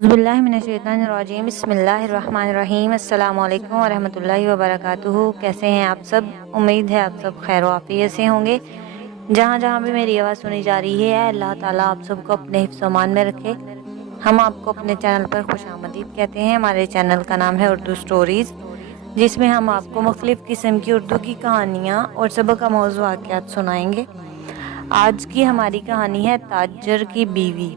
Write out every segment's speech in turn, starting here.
बिस्मिल्लाहिर्रहमानिर्रहीम बिस्मिल्लाहिर्रहमानिर्रहीम अस्सलाम वालेकुम वरहमतुल्लाहि वबरकातुहू। कैसे हैं आप सब? उम्मीद है आप सब खैर वाफियत से होंगे। जहाँ जहाँ भी मेरी आवाज़ सुनी जा रही है, अल्लाह ताला आप सबको अपने हिफ्ज़ अमान में रखे। हम आपको अपने चैनल पर खुशामदीद कहते हैं। हमारे चैनल का नाम है उर्दू स्टोरीज़, जिसमें हम आपको मुख्तलिफ़ किस्म की उर्दू की कहानियाँ और सबक आमूज़ वाक़यात सुनाएंगे। आज की हमारी कहानी है ताजर की बीवी।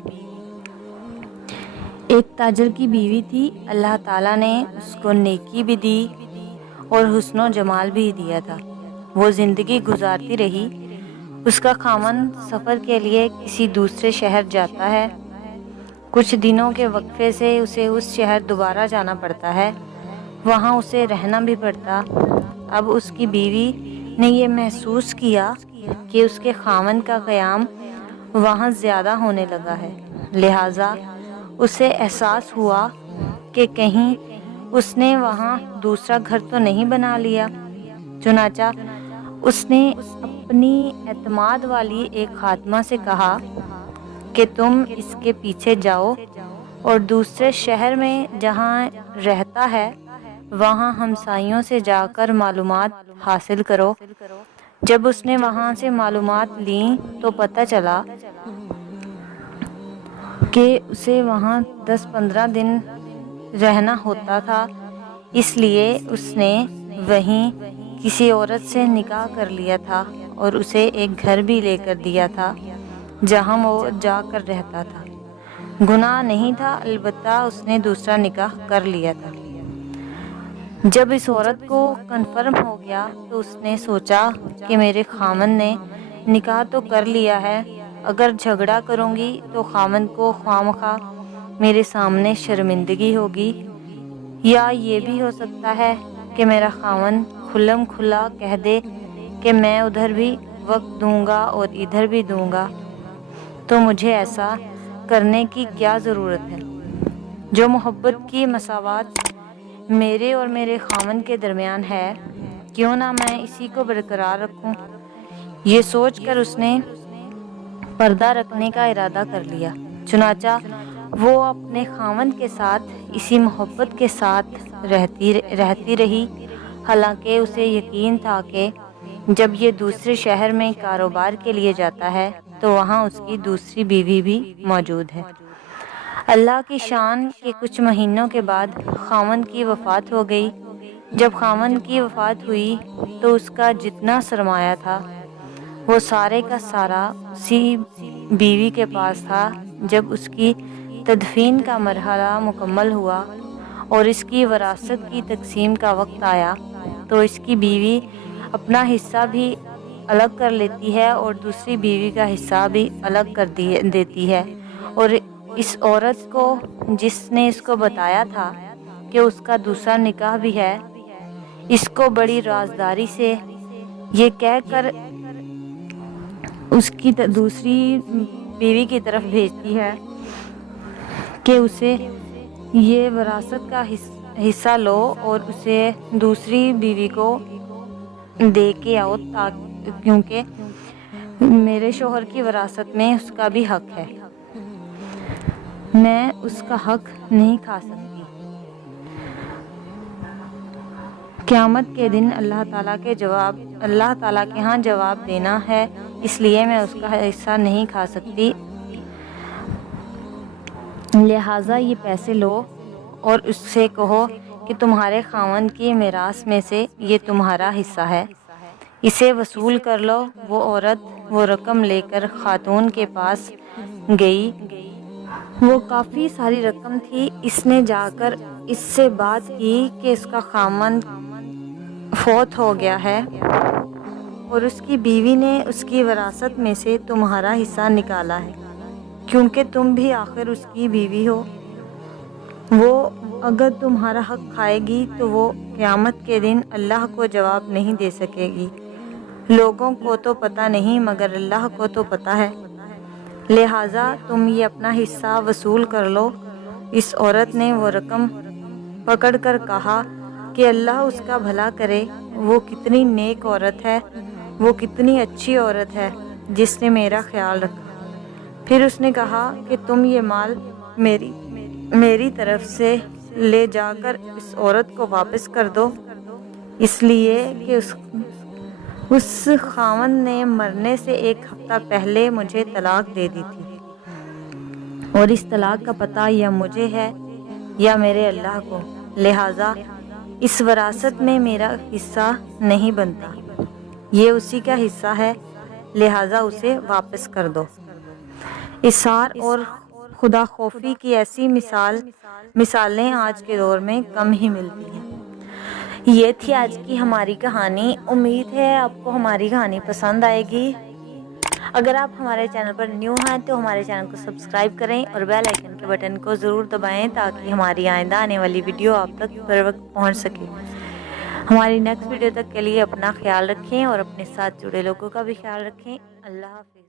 एक ताजर की बीवी थी। अल्लाह ताला ने उसको नेकी भी दी और हुस्नो जमाल भी दिया था। वो ज़िंदगी गुजारती रही। उसका खामन सफ़र के लिए किसी दूसरे शहर जाता है। कुछ दिनों के वक्फे से उसे उस शहर दोबारा जाना पड़ता है। वहाँ उसे रहना भी पड़ता। अब उसकी बीवी ने यह महसूस किया कि उसके खामन का क़याम वहाँ ज़्यादा होने लगा है। लिहाजा उसे एहसास हुआ कि कहीं उसने वहाँ दूसरा घर तो नहीं बना लिया। चुनाचा उसने अपनी एतमाद वाली एक खातमा से कहा कि तुम इसके पीछे जाओ और दूसरे शहर में जहाँ रहता है वहाँ हमसाइयों से जाकर मालूमात हासिल करो। जब उसने वहाँ से मालूमात ली तो पता चला कि उसे वहाँ 10-15 दिन रहना होता था। इसलिए उसने वहीं किसी औरत से निकाह कर लिया था और उसे एक घर भी लेकर दिया था जहाँ वो जाकर रहता था। गुनाह नहीं था, अलबत्ता उसने दूसरा निकाह कर लिया था। जब इस औरत को कन्फर्म हो गया तो उसने सोचा कि मेरे खामन ने निकाह तो कर लिया है, अगर झगड़ा करूँगी तो खामन को ख्वामखा मेरे सामने शर्मिंदगी होगी, या ये भी हो सकता है कि मेरा खामन खुल्लम खुल्ला कह दे कि मैं उधर भी वक्त दूंगा और इधर भी दूंगा। तो मुझे ऐसा करने की क्या ज़रूरत है? जो मोहब्बत की मसावत मेरे और मेरे खामन के दरमियान है, क्यों ना मैं इसी को बरकरार रखूं। ये सोचकर उसने पर्दा रखने का इरादा कर लिया। चुनाचा वो अपने खामन के साथ इसी मोहब्बत के साथ रहती रही। हालांकि उसे यकीन था कि जब ये दूसरे शहर में कारोबार के लिए जाता है तो वहाँ उसकी दूसरी बीवी भी मौजूद है। अल्लाह की शान के कुछ महीनों के बाद खामन की वफ़ात हो गई। जब खामन की वफ़ात हुई तो उसका जितना सरमाया था वो सारे का सारा उसी बीवी के पास था। जब उसकी तदफीन का मरहला मुकम्मल हुआ और इसकी वरासत की तकसीम का वक्त आया तो इसकी बीवी अपना हिस्सा भी अलग कर लेती है और दूसरी बीवी का हिस्सा भी अलग कर देती है। और इस औरत को जिसने इसको बताया था कि उसका दूसरा निकाह भी है, इसको बड़ी राजदारी से ये कहकर उसकी दूसरी बीवी की तरफ भेजती है कि उसे ये वरासत का हिस्सा लो और उसे दूसरी बीवी को दे के आओ, क्योंकि मेरे शोहर की वरासत में उसका भी हक है, मैं उसका हक नहीं खा सकती। क़यामत के दिन अल्लाह ताला के यहाँ जवाब देना है, इसलिए मैं उसका हिस्सा नहीं खा सकती। लिहाजा ये पैसे लो और उससे कहो कि तुम्हारे खामन की मिरास में से ये तुम्हारा हिस्सा है, इसे वसूल कर लो। वो औरत वो रकम लेकर खातून के पास गई। वो काफ़ी सारी रकम थी। इसने जाकर इससे बात की कि इसका खामन फौत हो गया है और उसकी बीवी ने उसकी वरासत में से तुम्हारा हिस्सा निकाला है, क्योंकि तुम भी आखिर उसकी बीवी हो। वो अगर तुम्हारा हक खाएगी तो वो क़यामत के दिन अल्लाह को जवाब नहीं दे सकेगी। लोगों को तो पता नहीं मगर अल्लाह को तो पता है। लिहाजा तुम ये अपना हिस्सा वसूल कर लो। इस औरत ने वो रकम पकड़कर कहा कि अल्लाह उसका भला करे, वो कितनी नेक औरत है, वो कितनी अच्छी औरत है जिसने मेरा ख्याल रखा। फिर उसने कहा कि तुम ये माल मेरी میری طرف سے لے جا کر اس عورت کو واپس کر دو، اس لیے کہ اس خاوند نے مرنے سے 1 ہفتہ پہلے مجھے طلاق دے دی تھی، اور اس طلاق کا پتہ یا مجھے ہے یا میرے اللہ کو، لہٰذا اس وراثت میں میرا حصہ نہیں بنتا، یہ اسی کا حصہ ہے، لہٰذا اسے واپس کر دو۔ اصرار اور خدا خوفی کی ایسی مثالیں آج کے دور میں کم ہی ملتی ہیں۔ یہ تھی آج کی ہماری کہانی۔ امید ہے آپ کو ہماری کہانی پسند آئے گی۔ اگر آپ ہمارے چینل پر نیو ہیں تو ہمارے چینل کو سبسکرائب کریں اور بیل آئیکن کے بٹن کو ضرور دبائیں تاکہ ہماری آئندہ آنے والی ویڈیو آپ تک بر وقت پہنچ سکے۔ ہماری نیکسٹ ویڈیو تک کے لیے اپنا خیال رکھیں اور اپنے ساتھ جڑے لوگوں کا بھی خیال رکھیں۔ اللہ حافظ۔